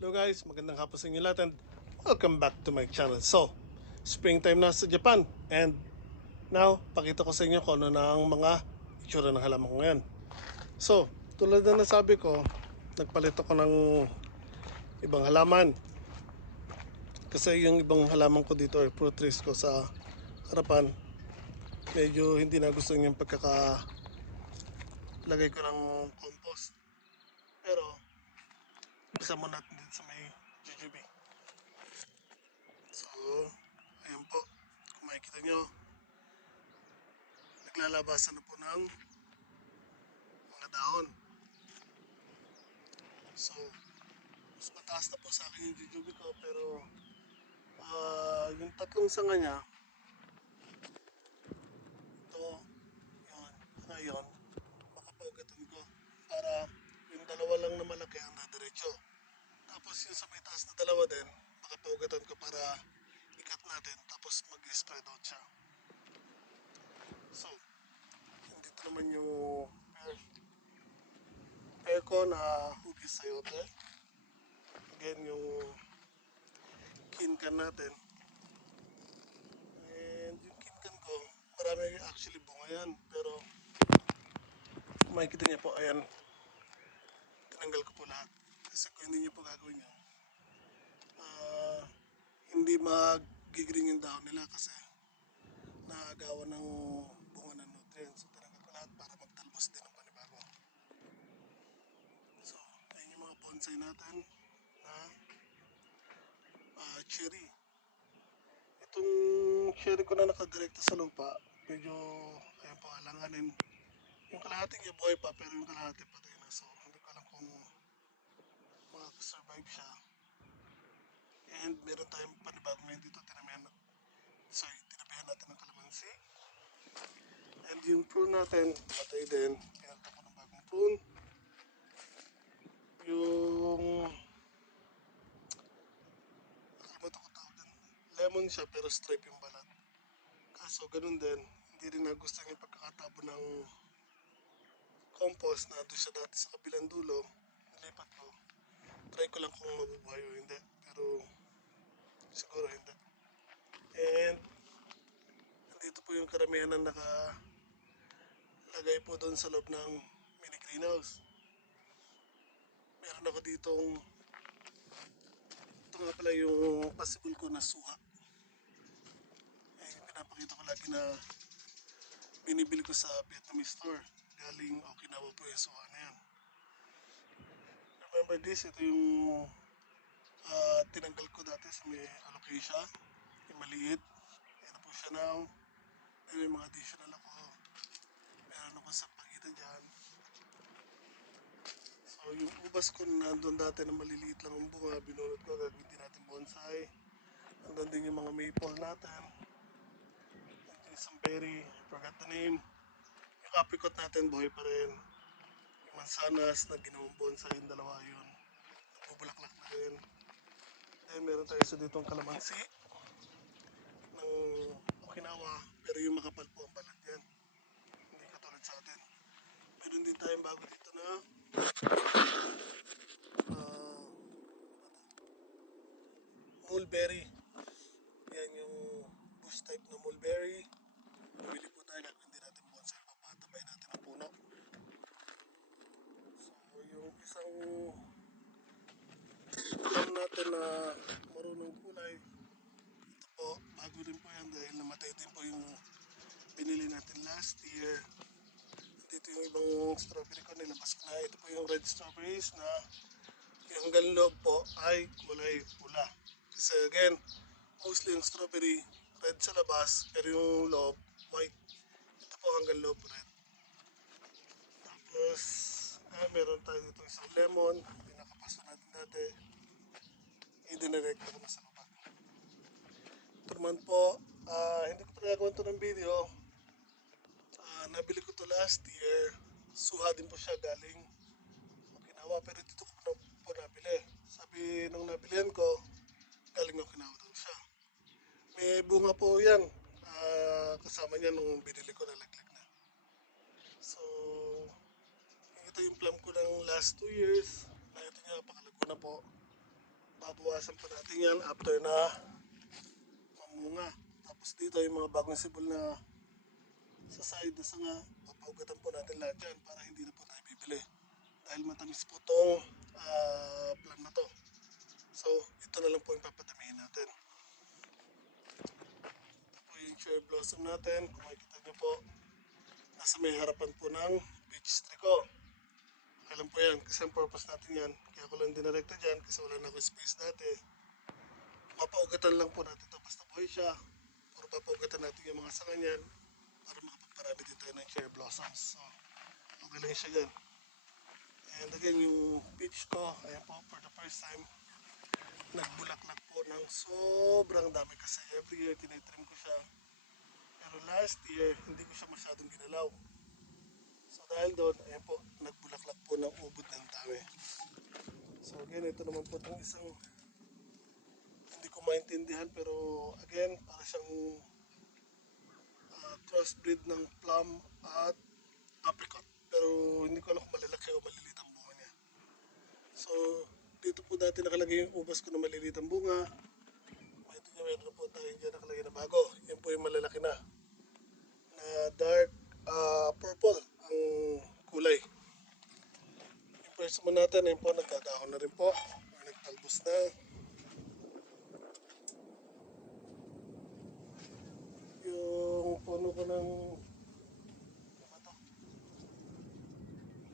Hello guys, magandang hapon sa inyo lahat and welcome back to my channel. So, springtime na sa Japan and now, pakita ko sa inyo kung ano na ang mga itsura ng halaman ko ngayon. So, tulad na nasabi ko, nagpalit ako ng ibang halaman. Kasi yung ibang halaman ko dito or fruit trees ko sa harapan, medyo hindi na gusto yung pagkaka lagay ko ng compost. Pero, isa mo natin din sa may jujube. So, ayun po. Makikita nyo, naglalabasan na po ng mga dahon. So, mas mataas na po sa akin yung jujube ko, pero ah, yung tatlong sanga niya, ito, yun, ngayon, makapagatan ko para yung dalawa lang na malaki ang nadiretso. Tapos yung sa may taas na dalawa din, makapagatan ko para ikat natin tapos mag-spread out siya. So, dito naman yung pear. Pear ko na hugis sayote. Again, yung kinkan natin. And yung kinkan ko, marami actually bunga yan. Pero, makikita niyo po, ayan, tinanggal ko po lahat. Kasi kung hindi niyo po gagawin yun, ah, hindi mag-green yung dahon nila kasi naagawa ng bunga ng nutrients. So, tinanggal ko lahat para magtalbos din ng panibago. So, ayun yung mga bonsai natin na ah, cherry. Itong cherry ko na nakadirekta sa lupa, medyo, ayun po, alanganin. Yung kalahati niya buhay pa, pero yung kalahati patay na. So, hindi ko alam kung makakasurvive siya. And meron tayong panibagong ngayon dito, tinamihan natin. Sorry, tinabihan natin kalamansi. And yung prune natin, patay din. Pinalta ko ng bagong prune. Yung... Nakalimutan ko tawag din. Lemon siya, pero stripe yung balat. Kaso ganun din, hindi rin nagustuhan yung pagkakatabo ng compost na doon siya dati sa kabilang dulo, nilipat ko. Try ko lang kung mabubuhay o hindi. Pero siguro hindi. And dito po yung karamihan na nakalagay po doon sa loob ng mini greenhouse. Meron ako ditong ito nga pala yung possible ko na suha. Eh, pinapakita ko lagi na binibili ko sa Vietnamese store. Galing Okinawa po yung suha na yan. Remember this, ito yung ah, tinanggal ko dati sa may alocasia. Yung maliit. Ito po siya now. May mga additional ako. Meron ako sa pagitan dyan. So yung ubas ko na nandun dati na maliliit lang ang bunga, binunod ko, gagawin din natin bonsai. Nandun din yung mga maple natin. Yung isang berry, forgot the name. Yung apricot natin, buhay pa rin. Yung mansanas na ginawang bonsai, yung dalawa yun. Nagbubulaklak na rin. Then meron tayo sa ditong kalamansi ng Okinawa, pero yung makapal po ang balat yan. Hindi katulad sa atin. Meron din tayong bago dito na ah, mulberry. Yan yung bush type na mulberry. Bumili po tayo, gagawin din natin bonsai, papatabay natin ang puno. So, yung isang alam natin na marunong kulay, ito po, bago rin po yan dahil namatay din po yung binili natin last year. Dito yung ibang strawberry ko, nilabas ko na. Ito po yung red strawberries na yung loob po ay kulay pula. Kasi again, mostly yung strawberry red sa labas, pero yung loob white. Ito po hanggang loob red. Tapos, ah, meron tayo dito isang lemon, pinakapaso natin dati. I-direct ko na sa lupa. Ito naman po, ah, hindi ko pa nagagawa ito ng video. Nabili ko to last year. Suha din po siya galing Okinawa. Pero dito ko po, po nabili. Sabi nung nabilihan ko, galing Okinawa daw siya. May bunga po yan. Ah, kasama niya nung binili ko nalaglag na. So, ito yung plum ko ng last two years. Na ito nga, pakalago na po. babawasan po natin yan after na mamunga. Tapos dito yung mga bagong sibol na sa side na sanga, papaugatan po natin lahat yan para hindi na po tayo bibili. Dahil matamis po itong ah, plant na to. So, ito na lang po yung papadamihin natin. Ito po yung cherry blossom natin. Kung makikita nyo po, nasa may harapan po ng peach tree ko. Alam po yan, kasi ang purpose natin yan. Kaya ko lang dinirekta dyan kasi wala na ako space dati. Mapaugatan lang po natin ito basta buhay siya. Para papaugatan natin yung mga sanga niyan para makapagparami din tayo ng cherry blossoms. So, lang siya dyan. And again, yung peach ko, ayan po, for the first time, nagbulaklak po ng sobrang dami kasi every year tinitrim ko siya. Pero last year, hindi ko siya masyadong ginalaw. So dahil doon, ayan po, nagbulaklak po ng ubod ng dami. So again, ito naman po itong isang hindi ko maintindihan pero again, para siyang crossbreed ng plum at apricot. Pero hindi ko alam kung malalaki o maliliit ang bunga niya. So, dito po dati nakalagay yung ubas ko na maliliit ang bunga. Ito nga meron po tayo dyan nakalagay na bago. Yan po yung malalaki na. Na dark ah, purple ang kulay. Yung first mo natin, ayun po, nagkakahon na rin po. Or nagtalbos na. Yung puno ko ng ano to?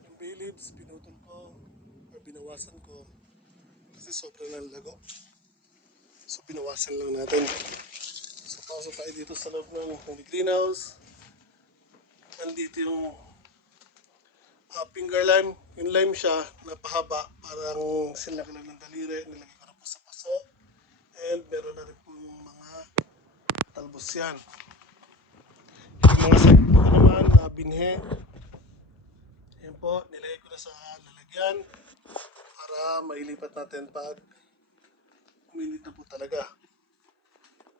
Yung bay leaves, pinutol ko or binawasan ko kasi sobrang ng lago. So binawasan lang natin. So pasok tayo dito sa loob ng greenhouse. Nandito yung ah, finger lime. Yung lime siya, napahaba. Parang sinlaki lang ng daliri. Nilagay ko na po sa paso. And meron na rin po mga talbos yan. Mga side po naman, na binhe. Ayan po, nilagay ko na sa lalagyan para mailipat natin pag uminit na po talaga.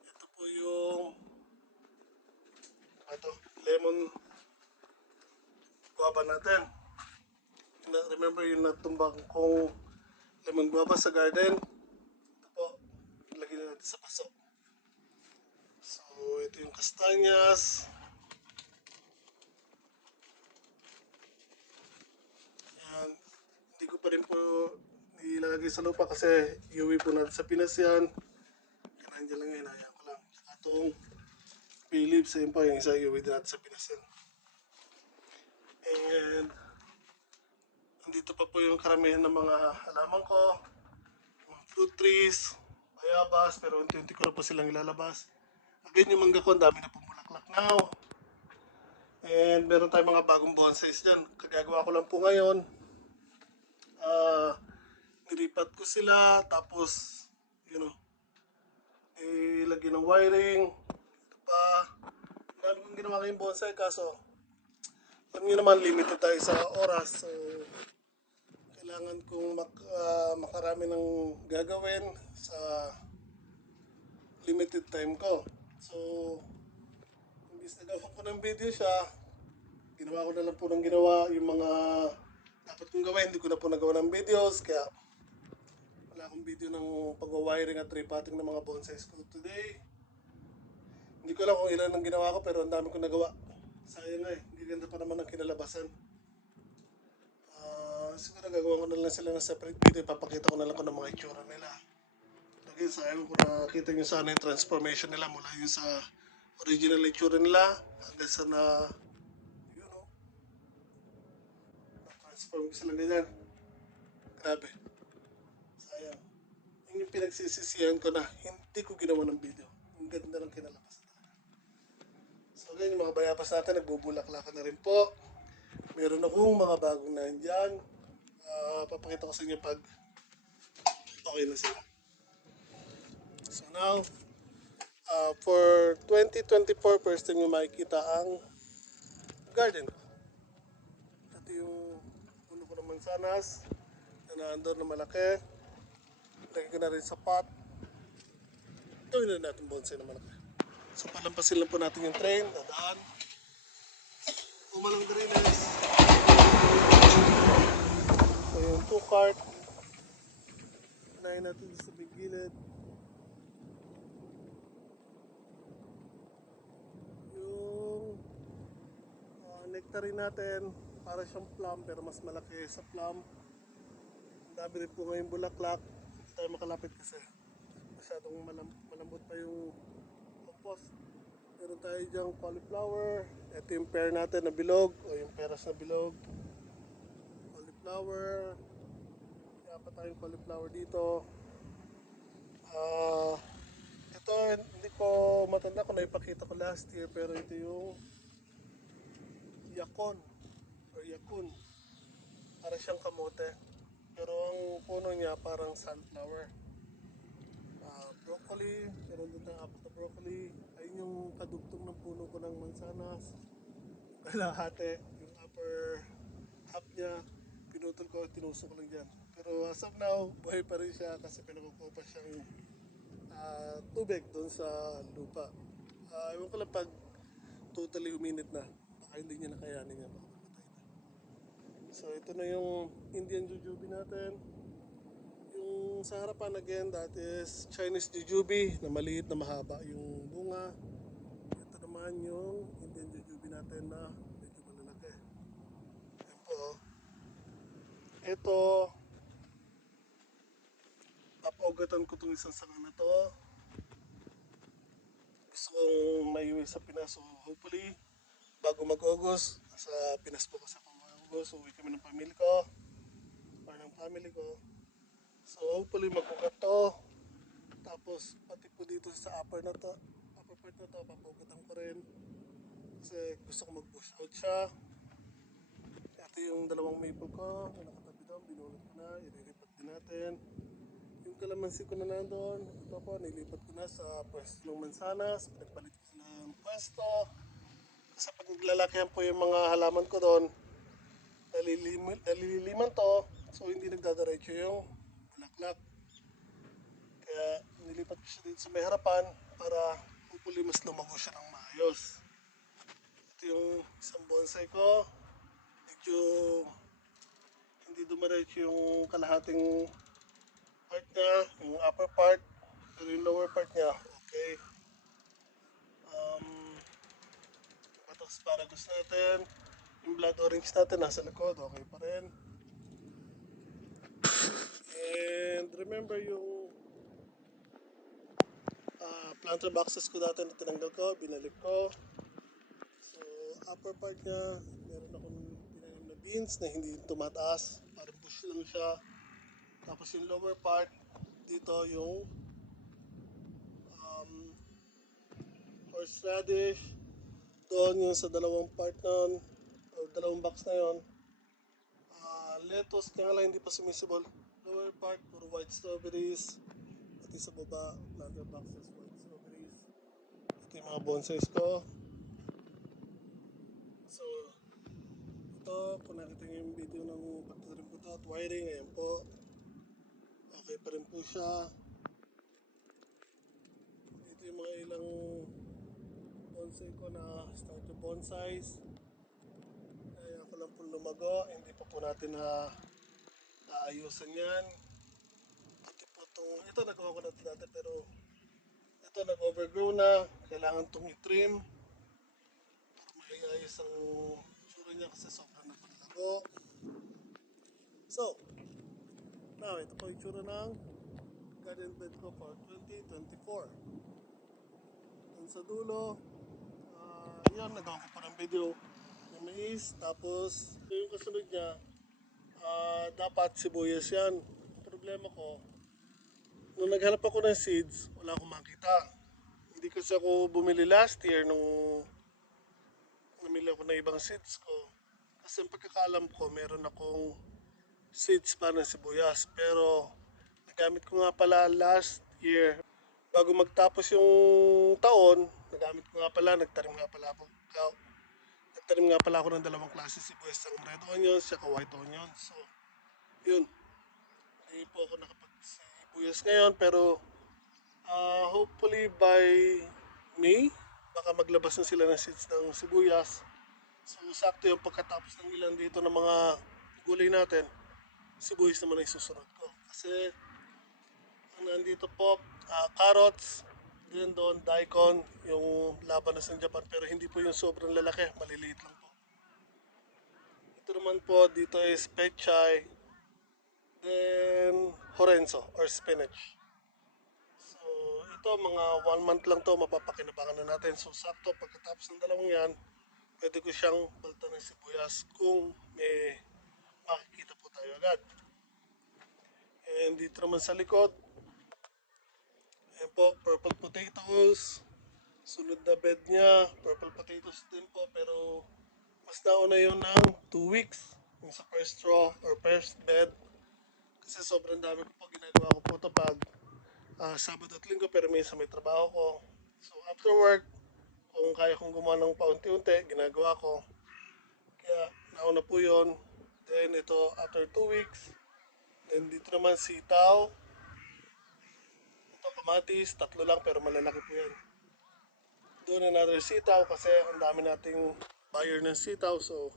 Ito po yung ito, lemon guava natin. Remember yung natumbang kong lemon guava sa garden? Ito po, lagyan na natin sa paso. So, ito yung kastanyas. Yan. Hindi ko pa rin po nilalagay sa lupa kasi iuwi po natin sa Pinas yan. Kaya nandiyan lang yun, hinayaan ko lang. Itong Philips, ayun po, yung isa iuwi din natin sa Pinas yan. And andito pa po yung karamihan ng mga halaman ko. Mga fruit trees, bayabas, pero unti-unti ko na po silang ilalabas. Again, yung mangga ko, ang dami na pong bulaklak now. And meron tayong mga bagong bonsais dyan. Kagagawa ko lang po ngayon. Ah, niripat ko sila, tapos, you know, ilagay ng wiring. Ito pa. Dami kong ginawa ngayong bonsai, kaso, alam niyo naman, limited tayo sa oras. So, kailangan kong mak ah, makarami ng gagawin sa limited time ko. So, imbis na gawa ko ng video siya, ginawa ko na lang po ng ginawa yung mga dapat kong gawin. Hindi ko na po nagawa ng videos, kaya wala akong video ng pag-wiring at repotting ng mga bonsais ko today. Hindi ko alam kung ilan ang ginawa ko, pero ang dami kong nagawa. Sayang eh, hindi ganda pa naman ang kinalabasan. Ah, siguro gagawa ko na lang sila ng separate video, papakita ko na lang kung ano mga itsura nila. Lagi sayang ko nakita nyo sana yung transformation nila mula yung sa original itsura nila hanggang sa na, you know, ko sila ganyan. Grabe. Sayang. Yun yung pinagsisisihan ko na hindi ko ginawa ng video. Ang ganda ng kinalabas. So again, yung mga bayabas natin, nagbubulaklakan na rin po. Meron akong mga bagong nandyan. Ah, papakita ko sa inyo pag okay na sila. So now, ah, for 2024, first time yung makikita ang garden. Ito yung mansanas na naandar na malaki. Lagay ko na rin sa pot. Gawin na natin bonsai na malaki. So palampasin lang po natin yung train, dadaan. Umalang drainage. So yung two cart na Unahin natin sa may gilid. Yung uh, nectarine natin, para siyang plum pero mas malaki sa plum. Ang dami rin po ngayon bulaklak. Hindi tayo makalapit kasi masyadong malam malambot pa yung compost. Meron tayo diyang cauliflower. Ito yung pear natin na bilog o yung peras na bilog. Cauliflower. Kaya pa tayong cauliflower dito. Ah, ito hindi ko matanda kung naipakita ko last year pero ito yung yakon yakun. Para siyang kamote. Pero ang puno niya parang sunflower. Ah, broccoli, meron din tayong apat na broccoli. Ayun yung kadugtong ng puno ko ng mansanas. Kalahati, yung upper half niya, pinutol ko, tinusok lang dyan. Pero as of now, buhay pa rin siya kasi pinakukupa siyang ah, tubig doon sa lupa. Ah, ewan ko lang pag totally uminit na, baka hindi niya nakayanin yan. So ito na yung Indian jujube natin. Yung sa harapan again, that is Chinese jujube na maliit na mahaba yung bunga. Ito naman yung Indian jujube natin na medyo malalaki. Yan po. oh. Ito, papaugatan ko itong isang sanga na to. Gusto kong maiuwi sa Pinas. So hopefully, bago mag-August, sa Pinas po kasi ako mag-August, uwi kami ng family ko. Or ng family ko. So hopefully magbukat to. Tapos pati po dito sa upper na to, upper part na to, papugatan ko rin. Kasi gusto ko mag-bush out siya. Ito yung dalawang maple ko na nakatabi doon, binulot ko na, ililipat din natin. Yung kalamansi ko na nandun, ito po, nilipat ko na sa pwesto ng mansanas, pinagpalit ko ng pwesto. Kasi pag naglalakihan po yung mga halaman ko doon, naliliman, nalililiman to, so hindi nagdadiretso yung bulaklak. Kaya nilipat ko siya dito sa may harapan para hopefully mas lumago siya ng maayos. Ito yung isang bonsai ko. Medyo hindi dumiretso yung kalahating part niya, yung upper part, pero yung lower part niya, okay. Um, ito asparagus natin, yung blood orange natin nasa likod, okay pa rin. And remember yung ah, planter boxes ko dati na tinanggal ko, binalik ko. So, upper part niya, meron akong tinanim na beans na hindi tumataas, parang bush lang siya. Tapos yung lower part, dito yung um, horseradish. Doon yung sa dalawang part nun, dalawang box na yon. Ah, lettuce, kaya lang hindi pa sumisibol. Lower part, puro white strawberries. Pati sa baba, planter boxes, white strawberries. Ito yung mga bonsais ko. So, ito, kung nakita niyo yung video ng pagtatanim ko ito at wiring, ayan po. Okay pa rin po siya. Ito yung mga ilang bonsai ko na starter bonsais. Po lumago. Hindi pa po natin na naayusan yan. Pati po itong, ito nagawa ko na ito dati pero ito nag-overgrow na. Kailangan itong i-trim maiayos ang tsura niya kasi sobrang na panlago. So, now ito po yung tsura ng garden bed ko for 2024. Dun sa dulo, ah yun, nagawa ko pa ng video mais. Tapos, yung kasunod niya, ah dapat sibuyas yan. Problema ko, nung naghanap ako ng seeds, wala akong makita. Hindi kasi ako bumili last year nung namili ako ng ibang seeds ko. Kasi ang pagkakaalam ko, meron akong seeds pa ng sibuyas. Pero nagamit ko nga pala last year. Bago magtapos yung taon, nagamit ko nga pala, nagtanim nga pala ako. Nagtanim nga pala ako ng dalawang klase sibuyas. Ang red onions, saka white onions. So, yun. Hindi po ako nakapag-sibuyas ngayon. Pero, ah, hopefully by May, baka maglabas na sila ng seeds ng sibuyas. So, sakto yung pagkatapos ng ilan dito ng mga gulay natin, sibuyas naman ay susunod ko. Kasi, nandito po, ah, carrots, din doon, daikon, yung labanas ng Japan, pero hindi po yung sobrang lalaki, maliliit lang po. Ito naman po, dito is pechay, then horenzo or spinach. So, ito mga one month lang to, mapapakinabangan na natin. So, sakto, pagkatapos ng dalawang yan, pwede ko siyang balta ng sibuyas kung may makikita po tayo agad. And dito naman sa likod, ayan po, purple potatoes. Sunod na bed niya, purple potatoes din po, pero mas nauna yun ng 2 weeks. Yung sa first straw or first bed. Kasi sobrang dami ko po ginagawa ko po ito pag ah, Sabado at Linggo, pero minsan may trabaho ko. So after work, kung kaya kong gumawa ng paunti-unti, ginagawa ko. Kaya nauna po yun. Then ito, after 2 weeks, then dito naman sitaw. Kamatis, tatlo lang pero malalaki po yan. Doon another sitaw kasi ang dami nating buyer ng sitaw so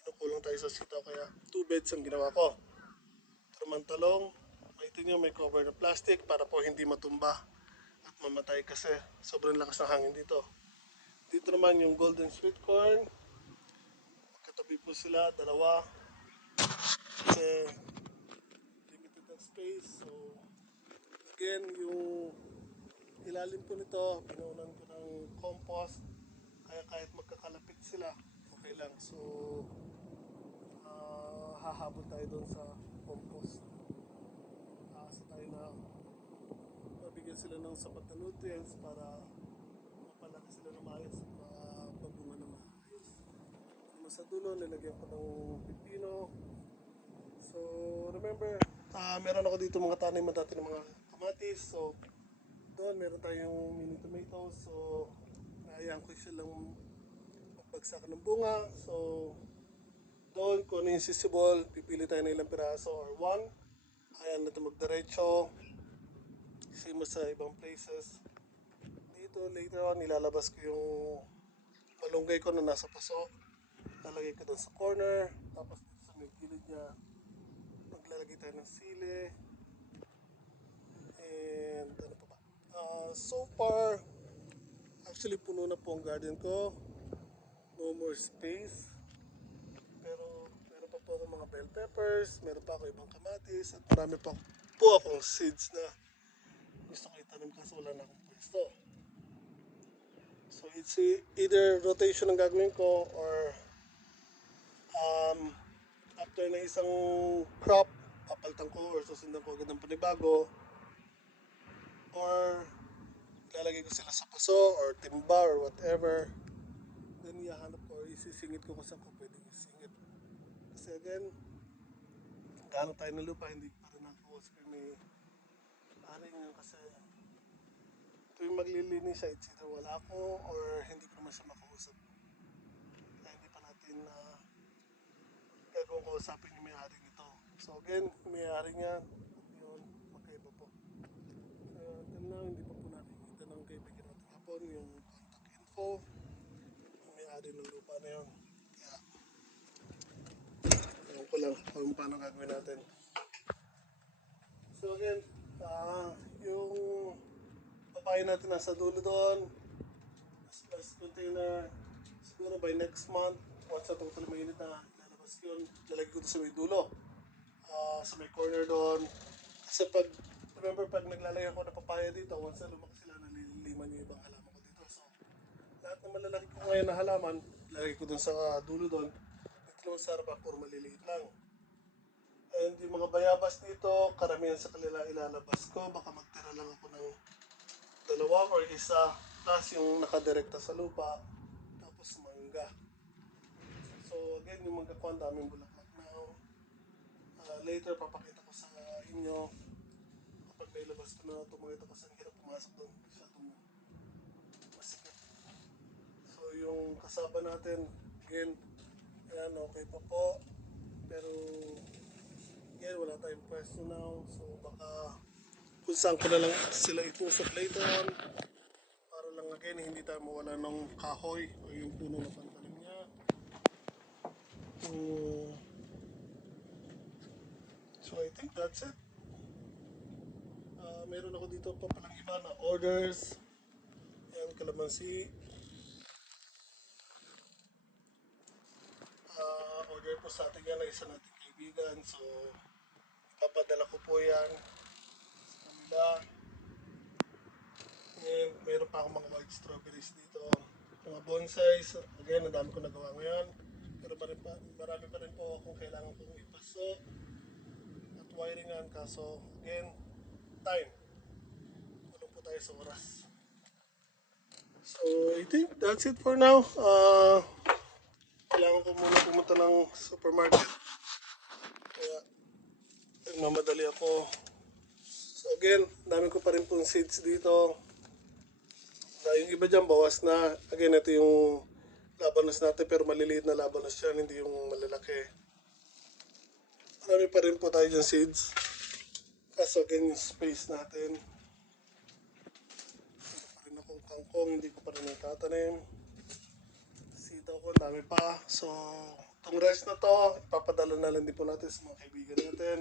kinukulong tayo sa sitaw kaya two beds ang ginawa ko. Ito naman talong, makita nyo may cover na plastic para po hindi matumba at mamatay kasi sobrang lakas ng hangin dito. Dito naman yung golden sweet corn. Magkatabi po sila, dalawa. Kasi limited ang space. So, again, yung ilalim po nito, pinunan ko ng compost. Kaya kahit magkakalapit sila, okay lang. So, ah, hahabol tayo doon sa compost. Aasa tayo na mabigyan sila ng sapat na nutrients para mapalaki sila ng maayos at mabunga ng maayos. Naman sa dulo, nilagyan ko ng pipino. So, remember, ah meron ako dito mga tanim na dati ng mga kamatis. So, doon meron tayong mini tomatoes. So, nahayaan ko siya lang magbagsak ng bunga. So, doon kung ano yung sisibol, pipili tayo ng ilang piraso or one. Ayan na ito magdiretso. Same sa ibang places. Dito later on, ilalabas ko yung malunggay ko na nasa paso. Lalagay ko doon sa corner. Tapos dito sa may gilid niya, maglalagay tayo ng sili. And ano pa ba? Ah, so far, actually puno na po ang garden ko. No more space. Pero meron pa po akong mga bell peppers, meron pa ako ibang kamatis, at marami pa po akong seeds na gusto ko itanim kasi wala na akong pwesto. So it's either rotation ang gagawin ko or um, after na isang crop, papalitan ko or susundan ko agad ng panibago or ilalagay ko sila sa paso or timba or whatever. Then ihahanap ko or isisingit ko kung saan ko pwedeng isingit. Kasi again gaano tayo ng lupa hindi pa rin nakausap ni pare nga kasi tuwing maglilinis siya it's either wala ako or hindi ko naman siya makausap. Kaya hindi pa natin na gagawin ko usapin yung may-ari nito. So again may-ari niya yun magkaiba po now hindi pa po nakikita ng kaibigan natin hapon yung contact info yung may-ari ng lupa na yun kaya ewan ko lang kung paano gagawin natin So again, ah yung papaya natin nasa dulo doon. As plus container, siguro by next month, once na total mainit na lalabas yun, lalagay ko sa may dulo. Ah sa may corner doon. Kasi pag, remember pag naglalagay ako papaya dito, once na lumaki sila, naliliman yung ibang halaman ko dito. So, lahat ng malalaki ko ngayon na halaman, lalagay ko doon sa dulo doon. Dito naman sa harapan, puro maliliit lang. And yung mga bayabas dito, karamihan sa kanila ilalabas ko. Baka magtira lang ako ng dalawa or isa. Tapos yung nakadirekta sa lupa. Tapos mangga. So again, yung mangga ko, ang daming bulaklak now. Ah, later, papakita ko sa inyo. Kapag may labas ko na tumakita ko sa hirap pumasok doon. Masyadong masikip. So yung kasaba natin, again, ayan, okay pa po. Pero Again, wala tayong pwesto now. So baka kung saan ko na lang sila itusok later. Para lang again, hindi tayo mawala ng kahoy o yung puno na pantalim niya. Mm. So I think that's it. Um, meron ako dito pa palang iba na orders. Yan, kalamansi. Ah, order po sa atin yan ng isa nating kaibigan. So, ipapadala ko po yan sa kanila. And meron pa akong mga white strawberries dito. Mga bonsais. Again, ang dami ko nagawa ngayon. Pero marami pa, pa rin po akong kailangan kong ipaso at wiringan. Kaso, again, time. Walang po tayo sa oras. So, I think that's it for now. Uh, kailangan ko muna pumunta ng supermarket. Kaya, nagmamadali ako. So again, dami ko pa rin pong seeds dito. Na yung iba dyan, bawas na. Again, ito yung labanos natin, pero maliliit na labanos yan, hindi yung malalaki. Marami pa rin po tayo dyan seeds. Kaso again, yung space natin. Meron pa rin akong kangkong, hindi ko pa rin natatanim. Sitaw ko, dami pa. So, itong rice na to, ipapadala na lang din po natin sa mga kaibigan natin.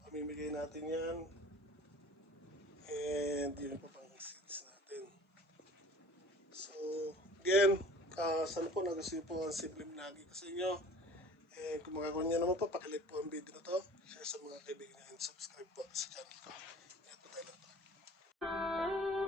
Pamimigay natin yan. And yun po pang seeds natin. So, again, uh, sana po nagustuhan po ang simple minagi ko sa inyo. Eh, kung makakuha nyo naman po, pakilike po ang video na to. Share sa mga kaibigan nyo and subscribe po sa channel ko. Ingat po tayo lang po.